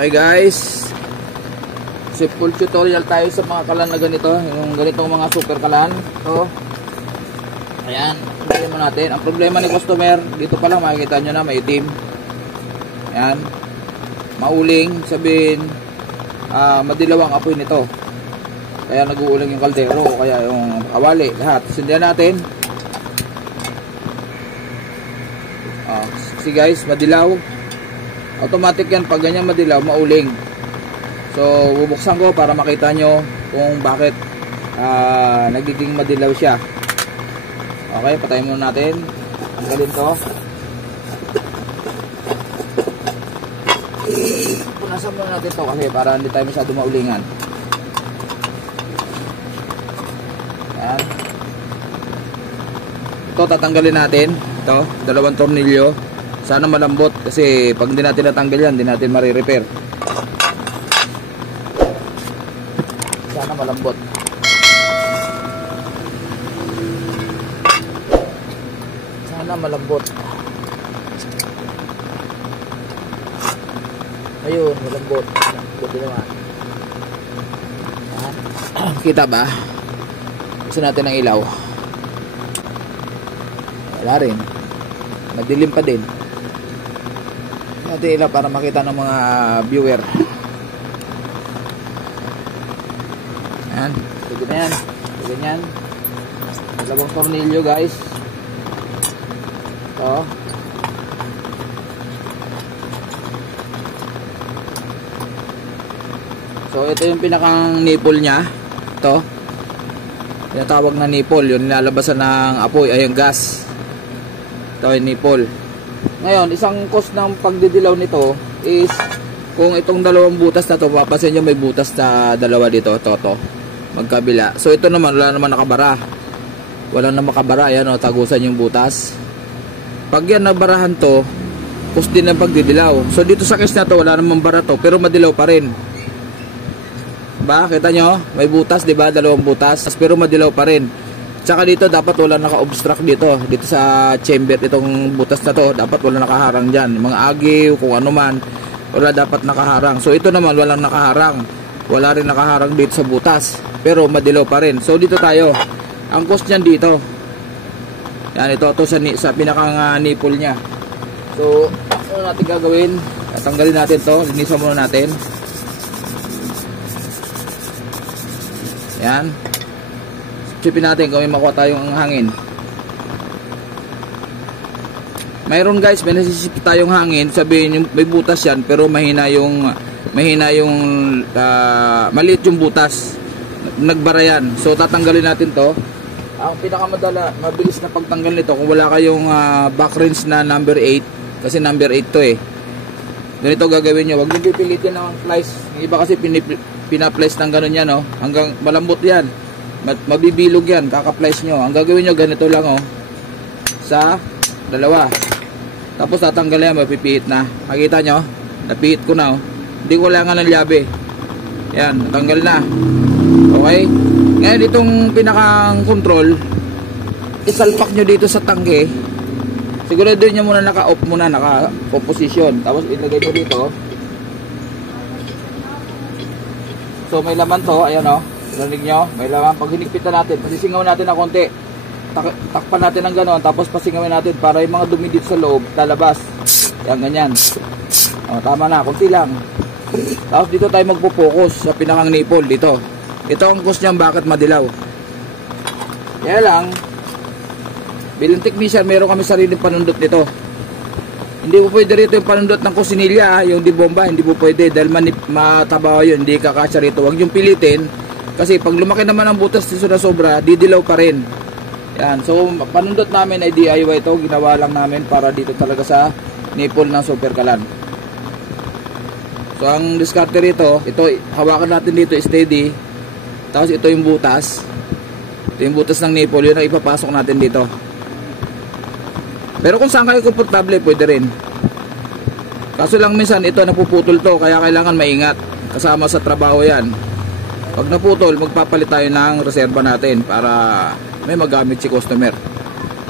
Hi guys, simple tutorial tayo sa mga kalan na ganito, yung ganitong mga super kalan. So, ayan, problema natin. Ang problema ni customer, dito pa lang makikita nyo na may itim. Ayan, mauling, sabihin, madilaw ang apoy nito. Kaya nag-uuling yung kaldero, o kaya yung kawali, lahat. Sindihan natin. See guys, madilaw. Automatic yan, pag ganyan madilaw, mauling. So, bubuksan ko para makita nyo kung bakit nagiging madilaw siya. Okay, patayin muna natin. Tanggalin to. Punasan muna natin to kasi para hindi tayo masyado maulingan. Yan. Ito, tatanggalin natin. Ito, 2 tornilyo. Sana malambot kasi pag hindi natin natanggal yan, hindi natin marirepair. Sana malambot. Sana malambot. Ayun, malambot. Buti naman. Kita ba? Gusto natin ng ilaw. Wala rin. Madilim pa din. Natin ilaw para makita ng mga viewer. Ayan, sige na yan. Sige na yan. 2 tornilyo guys. Ito. So ito yung pinakang nipple nya. Ito. Tinatawag na nipple. Yung nilalabasan ng apoy ay yung gas. Ito yung nipple. Ngayon, isang cause ng pagdidilaw nito is kung itong 2 butas na to, papasin nyo may butas na 2 dito, to magkabila. So ito naman, wala naman nakabara. Wala na makabara, ayan o, tagusan yung butas. Pag yan nabarahan to, cause din ng pagdidilaw. So dito sa case na to, wala namang bara to, pero madilaw pa rin. Diba? Kita nyo, may butas, diba? 2 butas, pero madilaw pa rin. Tsaka dito dapat wala naka-obstruct dito sa chamber, itong butas na to dapat wala nakaharang dyan, mga agiw, kung ano man, wala dapat nakaharang. So ito naman walang nakaharang, wala rin nakaharang dito sa butas, pero madilaw pa rin. So dito tayo, ang cost nyan dito, yan, ito sa pinakang nipple nya. So ano natin gagawin? Tanggalin natin to, linisan muna natin. Yan, sipin natin kung may makuha tayong hangin. Mayroon guys, may nasisipit tayong hangin, sabihin yung may butas yan pero mahina yung maliit yung butas, nagbara yan. So tatanggalin natin to. Ang mabilis na pagtanggal nito kung wala kayong back wrench na number 8, kasi number 8 to eh. Ganito gagawin nyo, huwag nyo pipilitin ng plies. Yung iba kasi pinaplies ng ganun yan, oh, hanggang malambot yan, mabibilog yan, kaka-plies nyo. Ang gagawin nyo ganito lang, oh, sa 2, tapos tatanggal yan, mapipihit na. Makita nyo, napihit ko na, oh. Hindi ko kailangan ng lyabe. Yan, natanggal na. Okay, ngayon itong pinakang control, isalpak nyo dito sa tangke. Siguraduhin nyo muna naka-off muna, naka-off position. Tapos ilagay nyo dito. So may laman to, ayan o. Narinig nyo, may laman. Pag hinigpitan natin, pasisingaw natin na konti. Takpan natin ng gano'n, tapos pasingawin natin para yung mga dumi dito sa loob, lalabas. Yan, ganyan. O, tama na, konti lang. Tapos dito tayo magpo-focus sa pinakang nipple dito. Ito ang cause niyan bakit madilaw. Kaya lang, bilang technician, meron kami sariling panundot nito. Hindi po pwede rito yung panundot ng kusinilya, yung di bomba, hindi po pwede dahil mataba yun, hindi kakasya rito. Huwag yung pilitin kasi pag lumaki naman ang butas dito na sobra, didilaw pa rin. Yan, so panundot namin ay DIY ito, ginawa lang namin para dito talaga sa nipple ng super kalan. So ang diskarte rito, ito hawakan natin dito steady, tapos ito yung butas. Ito yung butas ng nipple, yun ang ipapasok natin dito. Pero kung saan kayo komportable, pwede rin. Kaso lang minsan ito napuputol to, kaya kailangan maingat. Kasama sa trabaho yan. Pag naputol, magpapalit tayo ng reserva natin para may magamit si customer.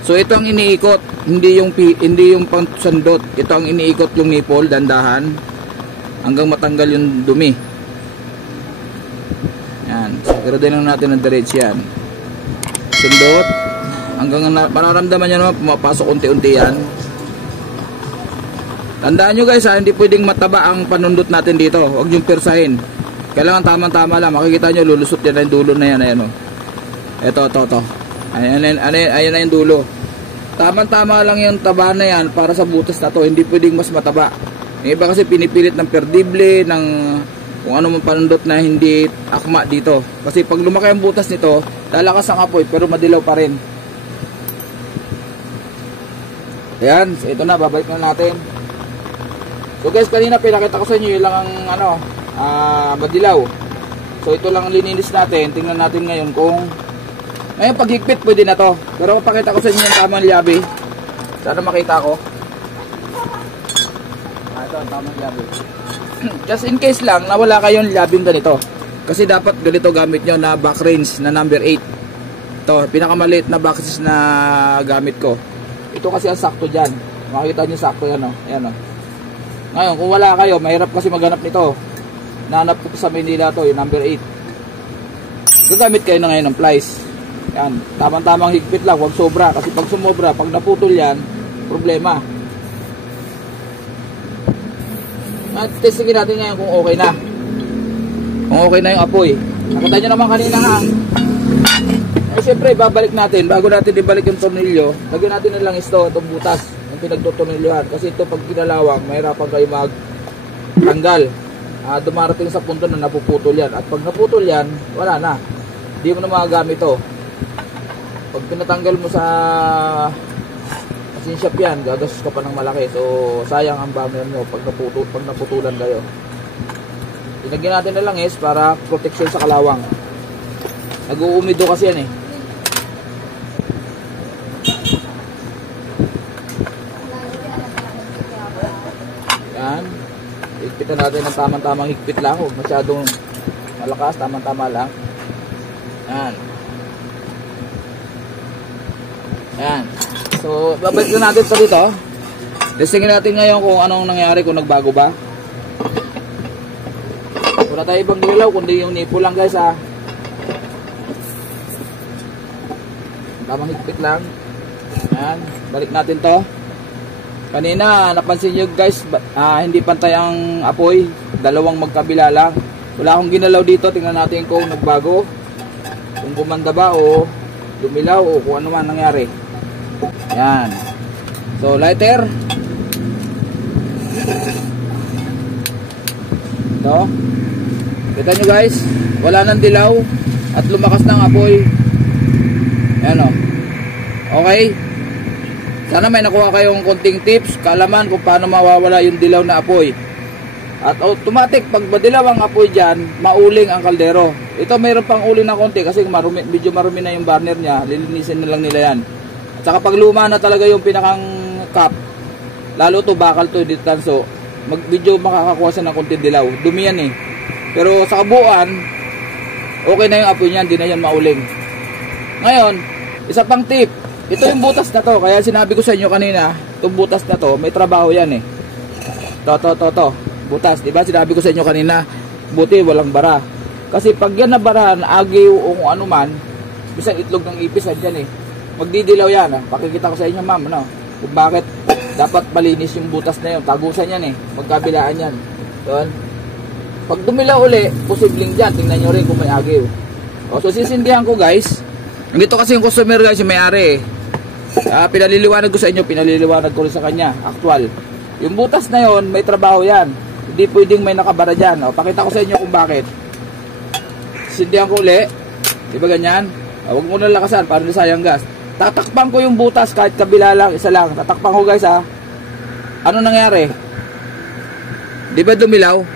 So ito ang iniikot, hindi yung pangsandot. Ito ang iniikot yung nipple, dandahan. hanggang matanggal yung dumi. Yan, siguraduhin lang natin ng diretso yan. Sundot hanggang mararamdaman nyo naman pumapasok unti-unti yan. Tandaan nyo guys ha, hindi pwedeng mataba ang panundot natin dito. Huwag nyo persahin. Kailangan tamang-tama lang. Makikita nyo, lulusot yan yung dulo na yan. Ayan o. Ito. Ayan na yung dulo. Tamang-tama lang yung taba na yan para sa butas na to. Hindi pwedeng mas mataba. Yung iba kasi pinipilit ng perdible, ng kung ano man panundot na hindi akma dito. Kasi pag lumaki ang butas nito, lalakas ang apoy pero madilaw pa rin. Ayan, so ito na, babalik na natin. So guys, kanina pinakita ko sa inyo yung lang ang madilaw. So ito lang ang lininis natin. Tingnan natin ngayon kung ngayon paghigpit pwede na to. Pero pakita ko sa inyo yung tamang liabi. Sana makita ko. Ito ang tamang liabi. Just in case lang na wala kayong liabing ganito. Kasi dapat ganito gamit nyo na back range na number 8. Ito, pinakamaliit na back range na gamit ko. Ito kasi ang sakto dyan. Makikita nyo sakto yan o. Ayan o. Ngayon, kung wala kayo, mahirap kasi maghanap nito. Nahanap ko sa Manila to, yung number 8. Gagamit kayo na ngayon ng plies. Yan, tamang-tamang higpit lang, huwag sobra. Kasi pag sumobra, pag naputol yan, problema. At testingin natin ngayon kung okay na. Kung okay na yung apoy. Nakita nyo naman kanina ha. Eh siyempre, babalik natin. Bago natin ibalik yung tornilyo, lagyan natin na lang itong butas. Pinagtutunilyohan kasi ito pag kinalawang mahirapan kayo magtanggal. Dumarating sa punto na napuputol yan at pag naputol yan wala na, hindi mo na magagamit ito. Pag pinatanggal mo sa machine shop yan, gagastos ka pa ng malaki, so sayang ang bummer mo pag naputulan kayo. Pinagyan natin na lang para protection sa kalawang. Nag-uumido kasi yan Yan. Higpitan natin ng tamang-tamang higpit lang. Huwag masyadong malakas. Tamang-tama lang. Yan. Yan. So, babalik na natin ito dito. Testingin natin ngayon kung anong nangyari, kung nagbago ba. Wala tayo ibang dilaw, kundi yung nipo lang guys ha. Tamang higpit lang. Yan. Balik natin to. Kanina napansin nyo guys, hindi pantay ang apoy, dalawang magkabila lang. Wala akong ginalaw dito, tingnan natin kung nagbago, kung gumanda ba o lumilaw o kung ano man nangyari. Yan. So lighter. Ito. Kita nyo guys, wala nang dilaw at lumakas ng apoy. Yan o. Okay. Sana may nakuha kayong konting tips, kaalaman kung paano mawawala yung dilaw na apoy. At automatic, pag madilaw ang apoy dyan, mauling ang kaldero. Ito mayroon pang uling na konti kasi medyo marumi na yung burner niya, lilinisin na lang nila yan. At saka pag luma na talaga yung pinakang cap, lalo to bakal to, hindi tanso, medyo makakakuha siya ng konting dilaw. Dumi yan Pero sa kabuuan, okay na yung apoy niyan, hindi na yan mauling. Ngayon, isa pang tip. Ito yung butas na to, kaya sinabi ko sa inyo kanina, itong butas na to, may trabaho yan To. Butas, diba? Sinabi ko sa inyo kanina, buti walang bara. Kasi pag yan nabarahan, agiw o kung ano man, bisang itlog ng ipis andyan magdidilaw yan Pakikita ko sa inyo ma'am, kung bakit dapat malinis yung butas na yun. Tagusan yan magkabilaan yan. Doon. Pag dumilaw uli, posibleng dyan, tingnan nyo rin kung may agiw. So sisindihan ko guys. Dito kasi yung customer guys, yung may-ari pinaliliwanag ko sa inyo, pinaliliwanag ko rin sa kanya, actual. Yung butas na yon, may trabaho yan. Hindi pwedeng may nakabara dyan. Pakita ko sa inyo kung bakit. Sindihan ko uli. Diba ganyan? Huwag mo na lakasan, para na sayang gas. Tatakpan ko yung butas kahit kabila lang, isa lang. Tatakpan ko guys Ano nangyari? Diba dumilaw?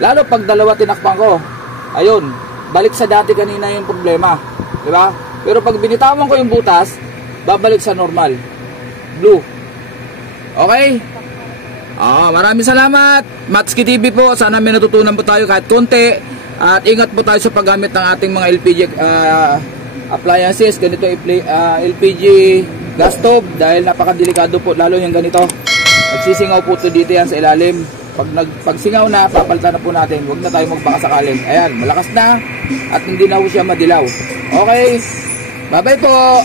Lalo pag dalawa tinakpan ko. Ayun, balik sa dati kanina yung problema. Diba? Pero pag binitawan ko yung butas, babalik sa normal. Blue. Okay? Maraming salamat. Matski TV po. Sana may natutunan po tayo kahit konti. At ingat po tayo sa paggamit ng ating mga LPG appliances. Ganito LPG gas stove. Dahil napakadelikado po. Lalo yung ganito. Nagsisingaw po ito dito yan sa ilalim. Pag singaw na, papalitan na po natin. Huwag na tayo magbakasakaling. Ayan, malakas na at hindi na po siya madilaw. Okay, bye bye po.